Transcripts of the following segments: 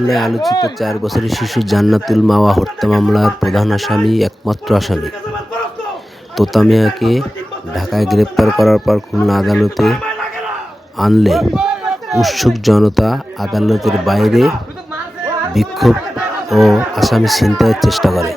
অন্যায় আলোচিত 4 বছরের শিশু জান্নাতুল মাওয়া হত্যা মামলার প্রধান আসামি একমাত্র আসামি তোতা মিয়াকে ঢাকায় গ্রেপ্তার করার পর খুলনা আদালতে আনলে উৎসুক জনতা আদালতের বাইরে বিক্ষোভ ও আসামি ছিনতাইয়ের চেষ্টা করে।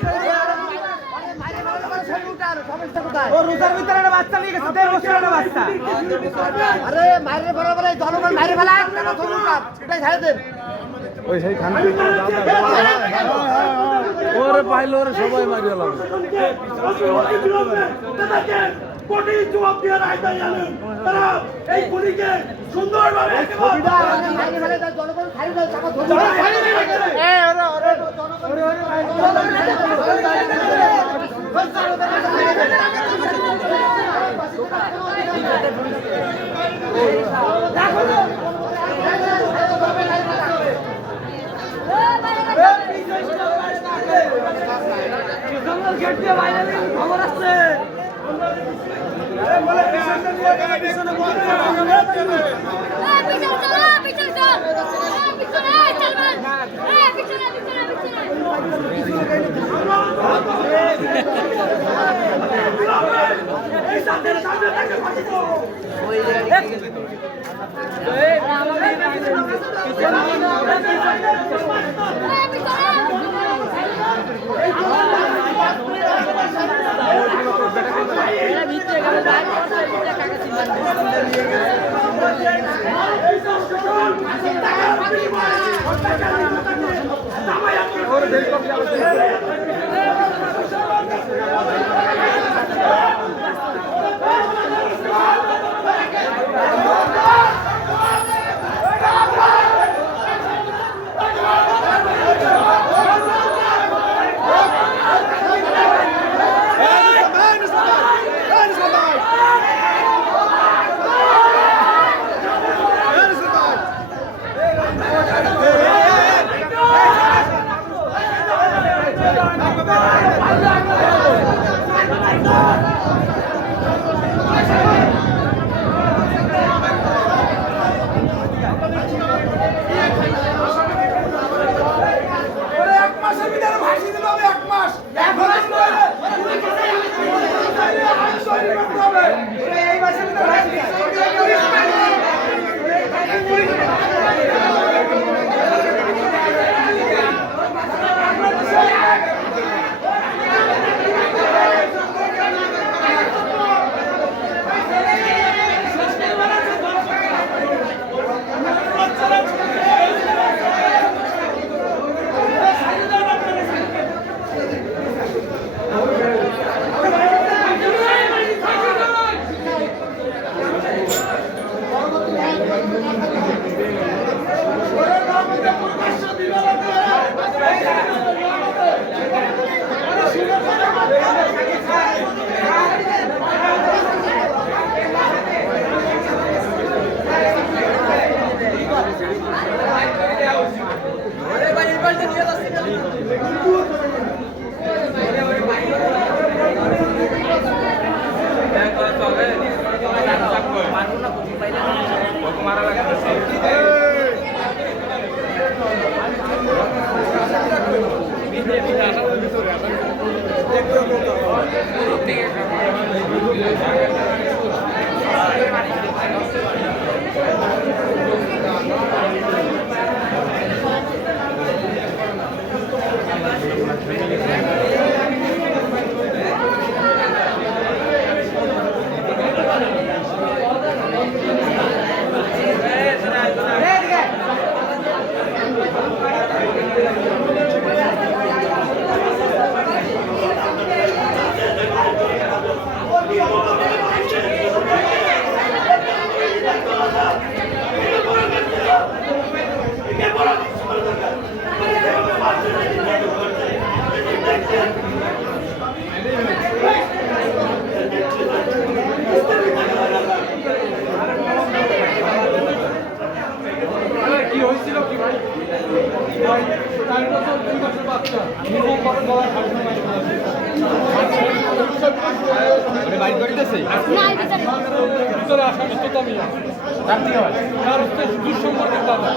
দুঃসম্পর্কের দাদা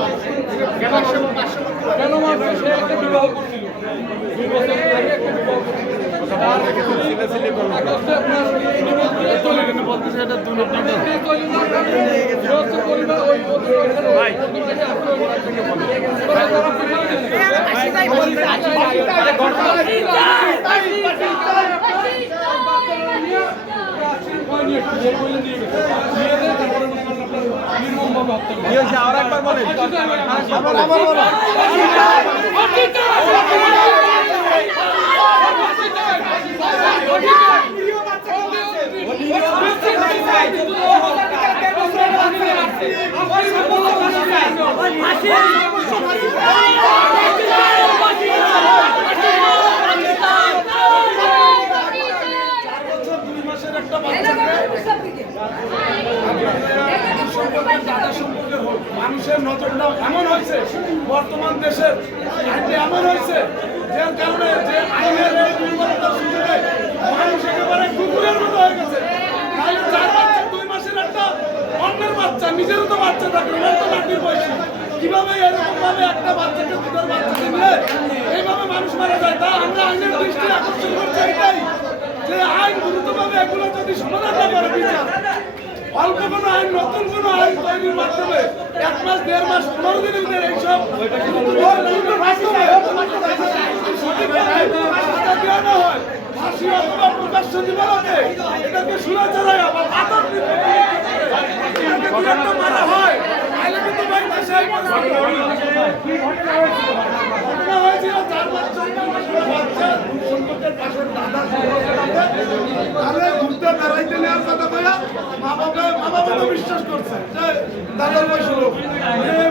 কেন মারছে? সে একটা বিবাহ করছিল 2 বছর আগে একটা বিবাহ করছিল। মানুষের নজরটা এমন হয়েছে, বর্তমান দেশের আইনটা এমন হয়েছে যার কারণে যে আইনের এই দুর্বলতার সুযোগে মানুষ একেবারে কুকুরের মতো হয়ে গেছে। তাহলে 4 বাচ্চা 2 মাসের একটা অন্যের বাচ্চা, নিজেরও তো বাচ্চা থাকে, ওর তো নাতির বয়সী, কিভাবে এরকম ভাবে একটা বাচ্চাকে দুধের বাচ্চাকে নিয়ে এইভাবে মানুষ মারা যায়? তা আমরা আইনের দৃষ্টি আকর্ষণ করছি এটাই যে আইন দ্রুতভাবে এগুলো যদি সমাধান না করে বিচার, অল্প কোনো আইন, নতুন কোনো আইন তৈরির মাধ্যমে 1 মাস 1.5 মাস 15 দিনের ভিতরে এইসব হয় ফাঁসি অথবা প্রকাশ্য জীবনকে এটাকে সুরা চালায় আবার পাথর মারা হয়। আইলে কিন্তু বাংলাদেশে ঘটনা হয়েছিল 4 বাচ্চা সম্পর্কের পাশের দাদা ঘুরতে দাঁড়াইতে নেওয়ার কথা বলে মা বাবা তো বিশ্বাস করছে যে দাদার বয়স লোক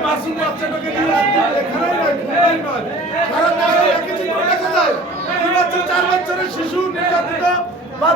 মাসুম বাচ্চাটাকে নিয়ে এখানেই নয় সারা দেশে একই চিত্র দেখা যায়। 2 বাচ্চা 4 বছরের শিশু নির্যাতিত বা